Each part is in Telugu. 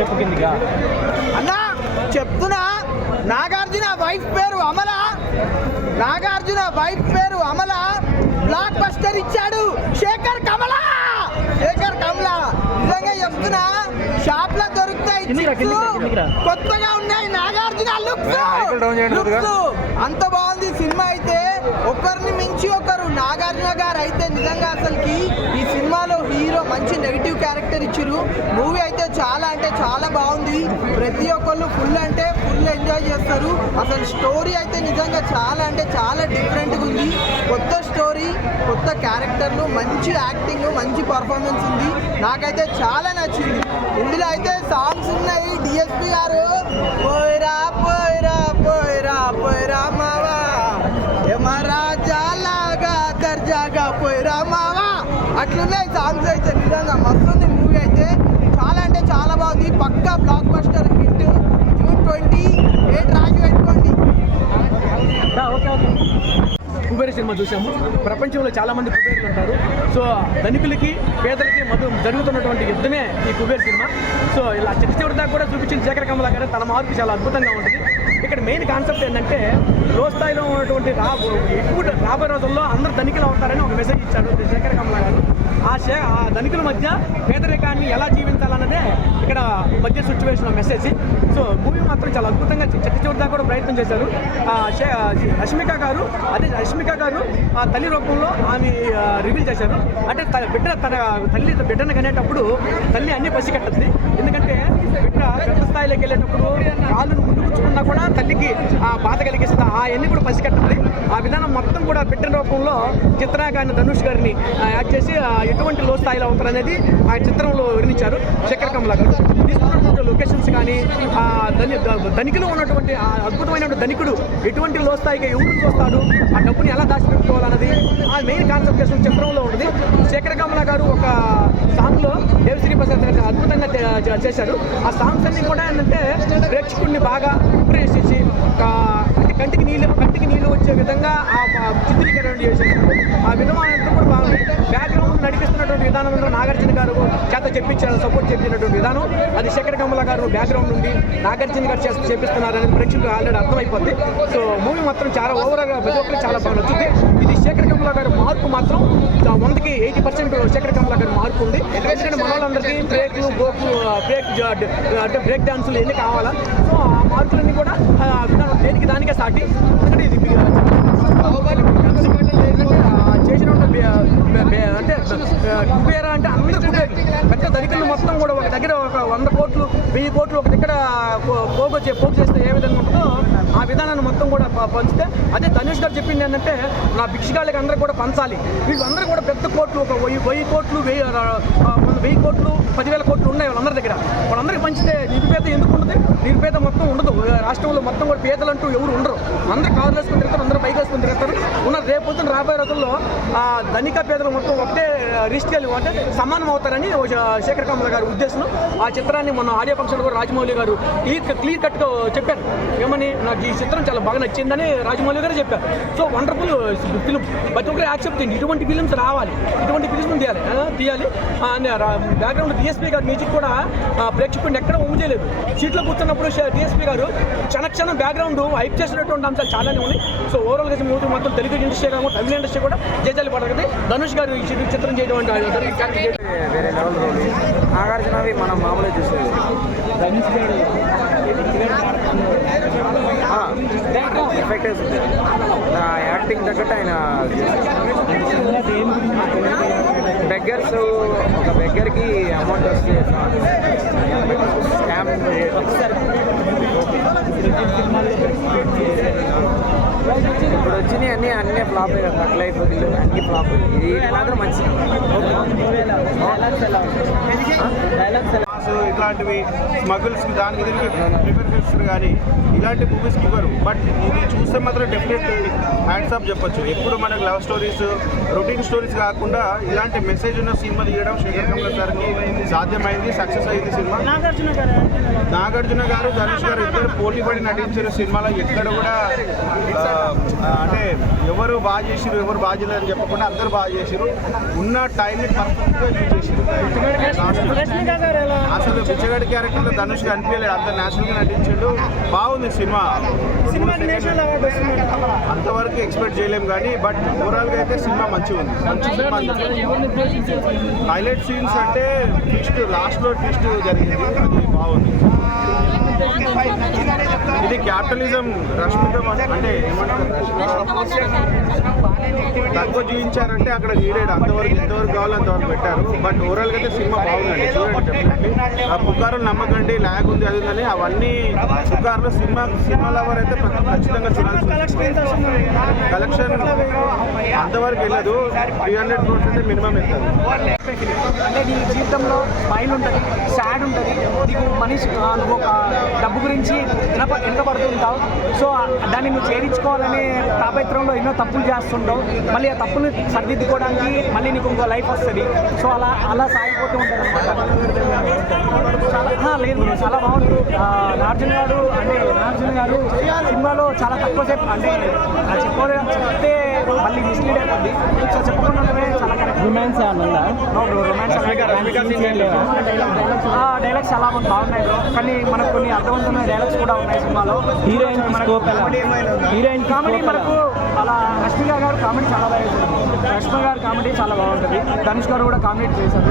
చెప్పుకుందిగా అన్నా చెప్తున్నా. నాగార్జున వైఫ్ పేరు అమల, నాగార్జున వైఫ్ పేరు అమల. బ్లాక్ బస్టర్ ఇచ్చాడు శేఖర్ కమల, శేఖర్ కమల. నిజంగా చెప్తున్నా, షాప్ లో దొరుకుతాయి, కొత్తగా ఉన్నాయి నాగార్జున లుక్స్. అంత బాగుంది సినిమా అయితే, ఒకరిని మించి ఒకరు. నాగార్జున గారు అయితే నిజంగా అసలుకి ఈ సినిమాలో హీరో మంచి నెగిటివ్ క్యారెక్టర్ ఇచ్చిరు. మూవీ అయితే చాలా అంటే చాలా బాగుంది. ప్రతి ఒక్కళ్ళు ఫుల్ అంటే ఫుల్ ఎంజాయ్ చేస్తారు. అసలు స్టోరీ అయితే నిజంగా చాలా అంటే చాలా డిఫరెంట్గా ఉంది. కొత్త స్టోరీ, కొత్త క్యారెక్టర్లు, మంచి యాక్టింగ్, మంచి పర్ఫార్మెన్స్ ఉంది. నాకైతే చాలా నచ్చింది. ఇందులో అయితే సాంగ్స్ ఉన్నాయి. డిఎస్పి గారు పోయిరా పోయిరా పోయిరా పోయిరా మావా, మహారాజా లాగా దర్జాగా పోయిరా మావా, అట్లున్నాయి సాంగ్స్ అయితే. నిజంగా మస్తుంది మూవీ అయితే, చాలా అంటే చాలా బాగుంది. పక్కా బ్లాక్ బస్టర్ హిట్. జూన్ 28 రాజు పెట్టుకోండి. కుబేర సినిమా చూసాము. ప్రపంచంలో చాలామంది కుబేరులు ఉంటారు. సో ధనికులకి పేదలకి మధ్య జరుగుతున్నటువంటి యుద్ధమే ఈ కుబేర సినిమా. సో ఇలా చివరి దాకా కూడా చూపించిన శేఖర్ కమల గారు తన మార్పు చాలా అద్భుతంగా ఉంటుంది. ఇక్కడ మెయిన్ కాన్సెప్ట్ ఏంటంటే, లో స్థాయిలో ఉన్నటువంటి ఎక్కువ రాబోయే రోజుల్లో అందరూ ధనికులు అవుతారని ఒక మెసేజ్ ఇచ్చాడు శేఖర్ కమల గారు. ఆ ధనికుల మధ్య పేదరికాన్ని ఎలా జీవించాలన్నదే ఇక్కడ మధ్య సిచ్యువేషన్ మెసేజ్. సో మూవీ మాత్రం చాలా అద్భుతంగా చివరి దాకా కూడా ప్రయత్నం చేశారు. రష్మిక గారు ఆ తల్లి రూపంలో ఆమె రివీల్ చేశారు. అంటే తన బిడ్డను కనేటప్పుడు తల్లి అన్ని పసిగట్టద్ది. ఎందుకంటే బిడ్డ పెద్ద స్థాయిలోకి వెళ్ళేటప్పుడు కాళ్ళను ముందుకుచ్చుకున్నా కూడా తల్లికి ఆ బాధ కలిగిస్తుంది. ఆ ఎన్ని కూడా పసిగట్టద్ది. ఆ విధానం మొత్తం కూడా బిడ్డ రూపంలో చిత్ర గారిని, ధనుష్ గారిని యాడ్ చేసి ఎటువంటి లో స్థాయిలో అవుతారనేది ఆ చిత్రంలో వర్ణించారు శేఖర్ కమల గారు. తీసుకున్నటువంటి లొకేషన్స్ కానీ, ధనికులు ఉన్నటువంటి అద్భుతమైనటువంటి ధనికుడు ఎటువంటి లో స్థాయిగా ఎవరు చూస్తాడు, ఆ డబ్బుని ఎలా దాచిపెట్టుకోవాలన్నది ఆ మెయిన్ కాన్సెప్ట్ చేసిన చిత్రంలో ఉంటుంది. శేఖర్ కమల గారు ఒక సాంగ్లో దేవశ్రీ ప్రసాద్ గారు అద్భుతంగా చేశారు. ఆ సాంగ్స్ అన్ని కూడా ఏంటంటే ప్రేక్షకుడిని బాగా ఇంప్రెస్ చేసి కంటికి నీళ్ళు వచ్చే విధంగా ఆ చిత్రీకరణ చేశారు. ఆ విధానం అంతా కూడా బాగుంది. బ్యాక్గ్రౌండ్ నడిపిస్తున్నటువంటి విధానంలో నాగార్జున గారు చేత చెప్పించారు, సపోర్ట్ చెప్పినటువంటి విధానం అది శేఖర్ కమల గారు బ్యాక్గ్రౌండ్ నుండి నాగార్జున గారు చేపిస్తున్నారని ప్రేక్షకులకు ఆల్రెడీ అర్థమైపోద్ది. సో మూవీ మాత్రం చాలా ఓవరాల్గా ప్రతి ఒక్కరికి చాలా బాగా నచ్చుతుంది. ఇది శేఖర్ కమల గారి మార్పు మాత్రం 100కి 80% శేఖర్ కమల గారి మార్పు ఉంది. ఎందుకంటే మన వాళ్ళందరికీ బ్రేక్ డాన్సులు ఎన్ని కావాలా. సో ఆ మార్పులన్నీ కూడా దేనికి దానికే సాటి. ఎందుకంటే ఇది చేసిన అంటే కుబేర అంటే అందరూ కుబేరు. పెద్ద ధనికులు మొత్తం కూడా ఒక దగ్గర ఒక 100 కోట్లు 1000 కోట్లు ఒక దగ్గర పోగు చేస్తే ఏ విధంగా ఉంటుందో ఆ విధానాన్ని మొత్తం కూడా పంచితే, అదే ధనుష్ గారు చెప్పింది ఏంటంటే నా భిక్షగాళ్ళకి అందరూ కూడా పంచాలి. వీళ్ళందరూ కూడా పెద్ద కోట్లు, ఒక 1000 కోట్లు 1000 కోట్లు 10,000 కోట్లు ఉన్నాయి వాళ్ళందరి దగ్గర. వాళ్ళందరికీ పంచితే నిరుపేద ఎందుకు ఉంటుంది? నిరుపేద మొత్తం ఉండదు. రాష్ట్రంలో మొత్తం కూడా పేదలంటూ ఎవరు ఉండరు. అందరూ కార్లు వేసుకుని తిరుగుతారు, అందరూ బైక్ వేసుకుని తిరుగుతారు. రేపు రాబోయే రోజుల్లో ధనిక పేదలు మొత్తం ఒకటే రిస్క్ అంటే సమానం అవుతారని శేఖర్ కమల గారి ఉద్దేశం. ఆ చిత్రాన్ని మొన్న ఆడియో ఫంక్షన్ కూడా రాజమౌళి గారు క్లియర్ కట్గా చెప్పారు. ఏమని, నాకు ఈ చిత్రం చాలా బాగా నచ్చిందని రాజమౌళి గారు చెప్పారు. సో వండర్ఫుల్ ఫిలిం, ప్రతి ఒక్కరు యాక్సెప్ట్ చేయండి. ఇటువంటి ఫిలిమ్స్ రావాలి, ఇటువంటి ఫిలిమ్స్ తీయాలి. బ్యాక్గ్రౌండ్ డిఎస్పీ గారు మ్యూజిక్ కూడా ప్రేక్షకుడిని ఎక్కడ ఒమ్ము చేయలేదు. సీట్లో కూర్చున్నప్పుడు డిఎస్పీ గారు క్షణక్షణం బ్యాక్గ్రౌండ్ హైప్ చేసినటువంటి అంశాలు చాలానే ఉన్నాయి. సో ఓవరాల్గా మూవీ మొత్తం తెలుగు ఇండస్ట్రీ కాకుండా తమిళ ఇండస్ట్రీ కూడా జైజాలి పడగది. ధనుష్ గారు ఈ చిత్రం చేయడం వేరే లెవెల్ రోల్. నాగార్జునవి మనం మామూలుగా చూసేది. ధనుష్ గారు ఎఫెక్టివ్ నా యాక్టింగ్ తగ్గట్టు ఆయన బెగ్గర్స్, ఒక బెగ్గర్కి అమౌంట్ వస్తే స్కామ్ ఇప్పుడు వచ్చినాయి అన్నీ ఫ్లాప్ అయ్యారు. నాకు లైఫ్ అన్ని ఫ్లాప్. ఇది మాత్రం మంచిది. ఇట్లాంటివి స్మగుల్స్కి దానికి దీనికి ప్రిఫర్ చేస్తారు కానీ ఇలాంటి మూవీస్కి ఇవ్వరు. బట్ ఇది చూస్తే మాత్రం డెఫినెట్లీ హ్యాండ్స్ ఆఫ్ చెప్పొచ్చు. ఎప్పుడు మనకు లవ్ స్టోరీస్, రొటీన్ స్టోరీస్ కాకుండా ఇలాంటి మెసేజ్ ఉన్న సినిమా తీయడం శేఖర్ కమల గారికి సాధ్యమైంది, సక్సెస్ అయింది సినిమా. నాగార్జున గారు ధనుష్ గారు ఇద్దరు పోటీ పడి నటించిన సినిమాలో ఎక్కడ కూడా అంటే ఎవరు బాగా చేసిరు ఎవరు బాగా చేయలేదని చెప్పకుండా అందరూ బాగా చేసిరు. ఉన్న టైంని పర్ఫెక్ట్గా యూజ్ చేసిరు. అసలు బిచ్చగాడి క్యారెక్టర్లో ధనుష్ అనిపించలేదు, అంత న్యాచురల్గా నటించాడు. బాగుంది సినిమా. అంతవరకు ఎక్స్పెక్ట్ చేయలేం కానీ బట్ ఓవరాల్గా అయితే సినిమా మంచిగా ఉంది. మంచి సినిమా. హైలైట్ సీన్స్ అంటే ట్విస్ట్, లాస్ట్లో ట్విస్ట్ జరిగింది, అది బాగుంది. ఇది క్యాపిటలిజం రష్మిక అంటే తక్కువ చూపించారంటే అక్కడ నీడెడ్ అంతవరకు ఎంతవరకు కావాలో అంతవరకు పెట్టారు. బట్ ఓవరాల్గా అయితే సినిమా బాగుందండి, చూడండి. డెఫినెట్లీ ఆ పుకారులు నమ్మకండి, ల్యాగ్ ఉంది అది ఉందని అవన్నీ పుకారులు. సినిమా లవర్ అయితే ఖచ్చితంగా చూడాల్సి. కలెక్షన్ అంతవరకు వెళ్ళదు, 300 crores అయితే మినిమం వెళ్తుంది. అంటే నీ జీవితంలో స్మైల్ ఉంటుంది, సాడ్ ఉంటుంది, నీకు మనిషి నువ్వు ఒక డబ్బు గురించి ఎంత పడుతుంటావు. సో దాన్ని నువ్వు చేయించుకోవాలనే తాపత్రంలో ఎన్నో తప్పులు చేస్తుంటావు. మళ్ళీ ఆ తప్పులు సరిదిద్దుకోవడానికి మళ్ళీ నీకు ఇంకో లైఫ్ వస్తుంది. సో అలా సాగిపోతూ ఉంటుంది లేదు. చాలా బాగుంది. నాగార్జున గారు సినిమాలో చాలా తక్కువ సేపు అంటే చెప్తే మళ్ళీ మిస్లీడ్ అయిపోద్ది. సో చెప్పకుండానే చాలా కరెక్ట్. రొమాన్స్ డైలాగ్స్ చాలా బాగున్నాయి బ్రో, కానీ మనకు కొన్ని అర్థవంతమైన డైలాగ్స్ కూడా ఉన్నాయి సినిమాలో. హీరోయిన్ కామెడీ మనకు అలా రష్మిక గారు కామెడీ చాలా బాగా చేశారు. రష్మిక గారు కామెడీ చాలా బాగుంటుంది. ధనుష్ గారు కూడా కామెడీ చేశారు.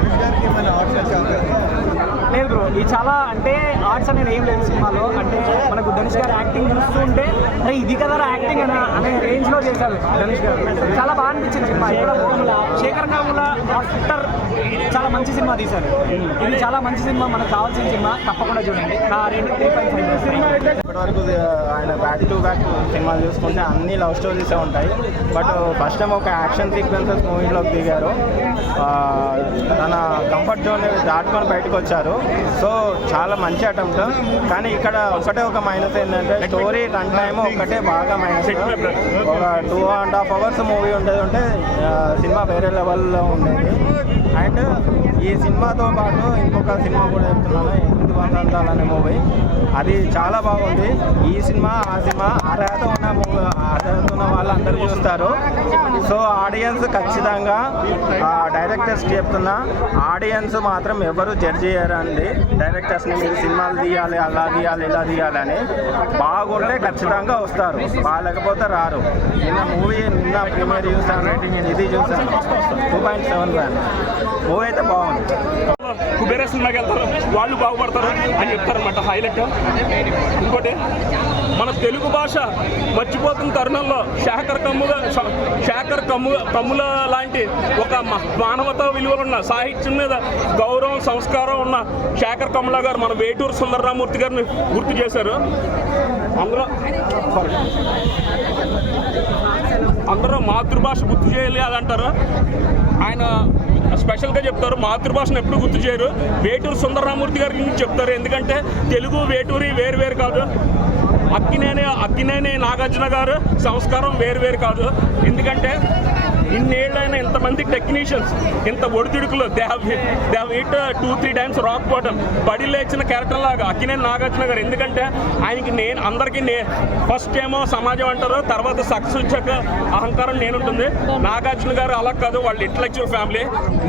లేదు బ్రో, ఇది చాలా అంటే ఆర్ట్స్ అనేది ఏం లేదు సినిమాలో. అంటే మనకు ధనుష్ గారు యాక్టింగ్ చూస్తూ ఉంటే అరే ఇది కదా యాక్టింగ్ అనే రేంజ్లో చేశారు ధనుష్ గారు. చాలా బాగా అనిపించింది సినిమా. ఇక్కడ శేఖర్ కమ్ముల ఆఫ్టర్ చాలా మంచి సినిమా తీశారు. ఇది చాలా మంచి సినిమా, మనకు కావాల్సిన సినిమా. తప్పకుండా చూడండి. నా రేటింగ్ 3.5. ఇప్పటివరకు ఆయన బ్యాక్ టు బ్యాక్ సినిమాలు చూసుకుంటే అన్ని లవ్ స్టోరీసే ఉంటాయి. బట్ ఫస్ట్ టైం ఒక యాక్షన్ సీక్వెన్సెస్ మూవీలోకి దిగారు. తన కంఫర్ట్ జోన్ దాటుకొని బయటకు వచ్చారు. సో చాలా మంచి అటెంప్ట్. కానీ ఇక్కడ ఒక మైనస్ ఏంటంటే స్టోరీ రన్ టైమ్ ఒకటే బాగా మైనస్. ఒక 2.5 hours మూవీ ఉంటే సినిమా వేరే లెవెల్లో ఉండేది. అండ్ ఈ సినిమాతో పాటు ఇంకొక సినిమా కూడా చెప్తున్నాను, 8 వసంతాలు అనే మూవీ. అది చాలా బాగుంది. ఈ సినిమా ఆ సినిమా అర్హత ఉన్న వాళ్ళందరూ చూస్తారు. సో ఆడియన్స్ ఖచ్చితంగా డైరెక్టర్స్కి చెప్తున్నా, ఆడియన్స్ మాత్రం ఎవరు జడ్జ్ చేయరండి డైరెక్టర్స్ని. మీరు సినిమాలు తీయాలి, అలా తీయాలి, ఇలా తీయాలని. బాగుంటే ఖచ్చితంగా వస్తారు, బాగాలేకపోతే రారు. నిన్న ప్రీమియర్ చూసాను, ఇది చూసాను. 2.7 మూవీ అయితే బాగుంది. కుబేర సినిమాకి వెళ్తారు, వాళ్ళు బాగుపడతారు అని చెప్తారనమాట హైలైట్. ఇంకోటి మన తెలుగు భాష మర్చిపోతున్న తరుణంలో శేఖర్ కమ్ముల లాంటి ఒక మానవతా విలువలున్న సాహిత్యం మీద గౌరవం సంస్కారం ఉన్న శేఖర్ కమ్ముల గారు మన వేటూరు సుందరరామూర్తి గారిని గుర్తు చేశారు. అందరూ మాతృభాష గుర్తు చేయాలి అది అంటారు. ఆయన స్పెషల్గా చెప్తారు, మాతృభాషను ఎప్పుడు గుర్తు చేయరు. వేటూరు సుందరరామూర్తి గారి గురించి చెప్తారు. ఎందుకంటే తెలుగు వేటూరి వేరు కాదు. అక్కినేని నాగార్జున గారు సంస్కారం వేరు కాదు. ఎందుకంటే ఇన్నేళ్ళైన ఇంతమంది టెక్నీషియన్స్ ఇంత ఒడిదుడుకులు they have hit 2-3 times rock bottom పడి లేచిన క్యారెక్టర్ లాగా అక్కినేని నాగార్జున గారు. ఎందుకంటే ఆయనకి అందరికీ ఫస్ట్ ఏమో సమాజం అంటారు, తర్వాత సక్సెస్ వచ్చాక అహంకారం నేనుంటుంది. నాగార్జున గారు అలా కాదు, వాళ్ళు ఇంటలెక్చువల్ ఫ్యామిలీ.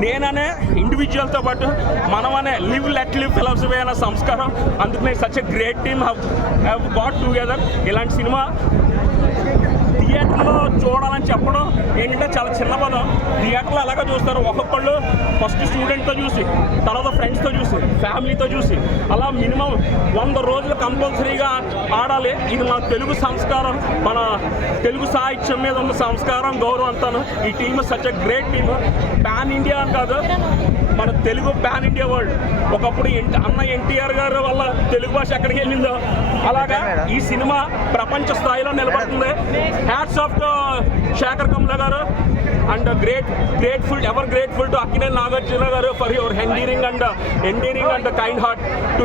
నేననే ఇండివిజువల్తో పాటు మనమనే లెట్ లివ్ ఫిలాసఫీ అనే సంస్కారం. అందుకనే such a great team have got together. ఇలాంటి సినిమా థియేటర్లో చూడాలని చెప్పడం ఏంటంటే చాలా చిన్న పదం. థియేటర్లో అలాగే చూస్తారు. ఒక్కొక్కళ్ళు ఫస్ట్ స్టూడెంట్తో చూసి, తర్వాత ఫ్రెండ్స్తో చూసి, ఫ్యామిలీతో చూసి, అలా మినిమం 100 రోజులు కంపల్సరీగా ఆడాలి. ఇది మన తెలుగు సంస్కారం, మన తెలుగు సాహిత్యం మీద ఉన్న సంస్కారం, గౌరవం అంతాను. ఈ team such a great team. Pan India అని కాదు, మన తెలుగు పాన్ ఇండియా వరల్డ్. ఒకప్పుడు అన్న ఎన్టీఆర్ గారు వల్ల తెలుగు భాష ఎక్కడికి వెళ్ళిందో అలాగా ఈ సినిమా ప్రపంచ స్థాయిలో నిలబడుతుంది. Hats off to Sekhar Kammula garu and grateful to Akkineni Nagarjuna garu for your endearing and kind heart to